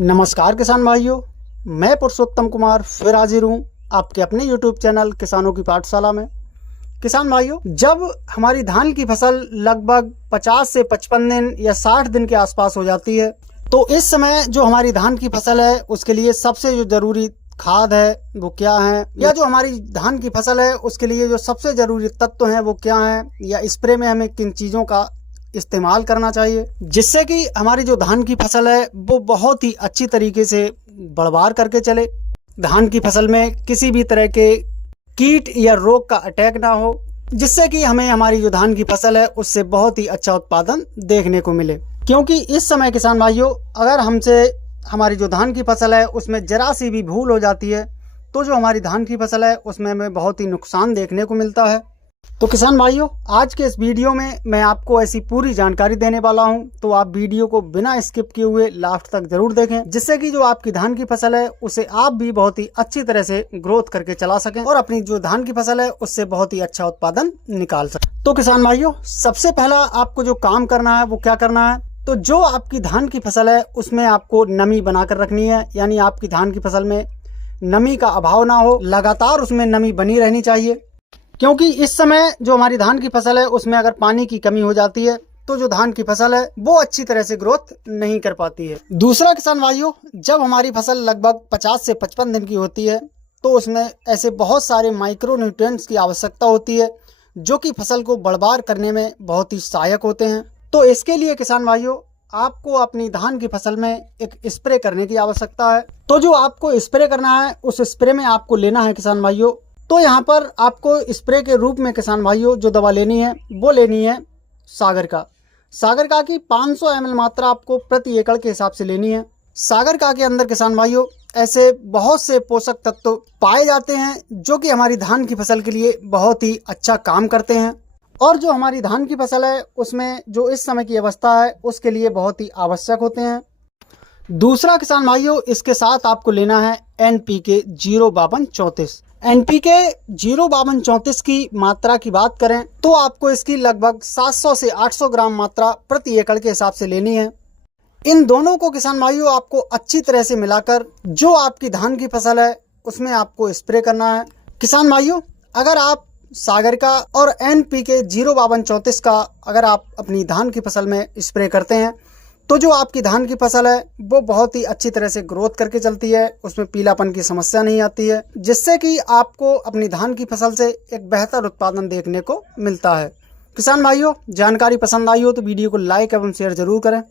नमस्कार किसान भाइयों, मैं पुरुषोत्तम कुमार फिर हाजिर हूँ आपके अपने YouTube चैनल किसानों की पाठशाला में। किसान भाइयों, जब हमारी धान की फसल लगभग 50 से 55 दिन या 60 दिन के आसपास हो जाती है, तो इस समय जो हमारी धान की फसल है उसके लिए सबसे जो जरूरी खाद है वो क्या है, या जो हमारी धान की फसल है उसके लिए जो सबसे जरूरी तत्व हैं वो क्या है, या स्प्रे में हमें किन चीज़ों का इस्तेमाल करना चाहिए जिससे कि हमारी जो धान की फसल है वो बहुत ही अच्छी तरीके से बढ़वार करके चले, धान की फसल में किसी भी तरह के कीट या रोग का अटैक ना हो, जिससे कि हमें हमारी जो धान की फसल है उससे बहुत ही अच्छा उत्पादन देखने को मिले। क्योंकि इस समय किसान भाइयों, अगर हमसे हमारी जो धान की फसल है उसमें जरा सी भी भूल हो जाती है तो जो हमारी धान की फसल है उसमें हमें बहुत ही नुकसान देखने को मिलता है। तो किसान भाइयों, आज के इस वीडियो में मैं आपको ऐसी पूरी जानकारी देने वाला हूं, तो आप वीडियो को बिना स्किप किए हुए लास्ट तक जरूर देखें, जिससे कि जो आपकी धान की फसल है उसे आप भी बहुत ही अच्छी तरह से ग्रोथ करके चला सकें और अपनी जो धान की फसल है उससे बहुत ही अच्छा उत्पादन निकाल सकें। तो किसान भाइयों, सबसे पहला आपको जो काम करना है वो क्या करना है, तो जो आपकी धान की फसल है उसमें आपको नमी बनाकर रखनी है, यानी आपकी धान की फसल में नमी का अभाव ना हो, लगातार उसमें नमी बनी रहनी चाहिए। क्योंकि इस समय जो हमारी धान की फसल है उसमें अगर पानी की कमी हो जाती है तो जो धान की फसल है वो अच्छी तरह से ग्रोथ नहीं कर पाती है। दूसरा किसान भाइयों, जब हमारी फसल लगभग 50 से 55 दिन की होती है तो उसमें ऐसे बहुत सारे माइक्रो न्यूट्रिएंट्स की आवश्यकता होती है जो कि फसल को बढ़वार करने में बहुत ही सहायक होते हैं। तो इसके लिए किसान भाइयों, आपको अपनी धान की फसल में एक स्प्रे करने की आवश्यकता है। तो जो आपको स्प्रे करना है उस स्प्रे में आपको लेना है किसान भाइयों, तो यहाँ पर आपको स्प्रे के रूप में किसान भाइयों जो दवा लेनी है वो लेनी है सागर का की 500 ml मात्रा आपको प्रति एकड़ के हिसाब से लेनी है। सागर का के अंदर किसान भाइयों ऐसे बहुत से पोषक तत्व पाए जाते हैं जो कि हमारी धान की फसल के लिए बहुत ही अच्छा काम करते हैं और जो हमारी धान की फसल है उसमें जो इस समय की अवस्था है उसके लिए बहुत ही आवश्यक होते हैं। दूसरा किसान भाइयों, इसके साथ आपको लेना है NPK 05234। NPK 05234 की मात्रा की बात करें तो आपको इसकी लगभग 700 से 800 ग्राम मात्रा प्रति एकड़ के हिसाब से लेनी है। इन दोनों को किसान भाइयों आपको अच्छी तरह से मिलाकर जो आपकी धान की फसल है उसमें आपको स्प्रे करना है। किसान भाइयों, अगर आप सागर का और NPK 05234 का अगर आप अपनी धान की फसल में स्प्रे करते हैं तो जो आपकी धान की फसल है वो बहुत ही अच्छी तरह से ग्रोथ करके चलती है, उसमें पीलापन की समस्या नहीं आती है, जिससे कि आपको अपनी धान की फसल से एक बेहतर उत्पादन देखने को मिलता है। किसान भाइयों, जानकारी पसंद आई हो तो वीडियो को लाइक एवं शेयर जरूर करें।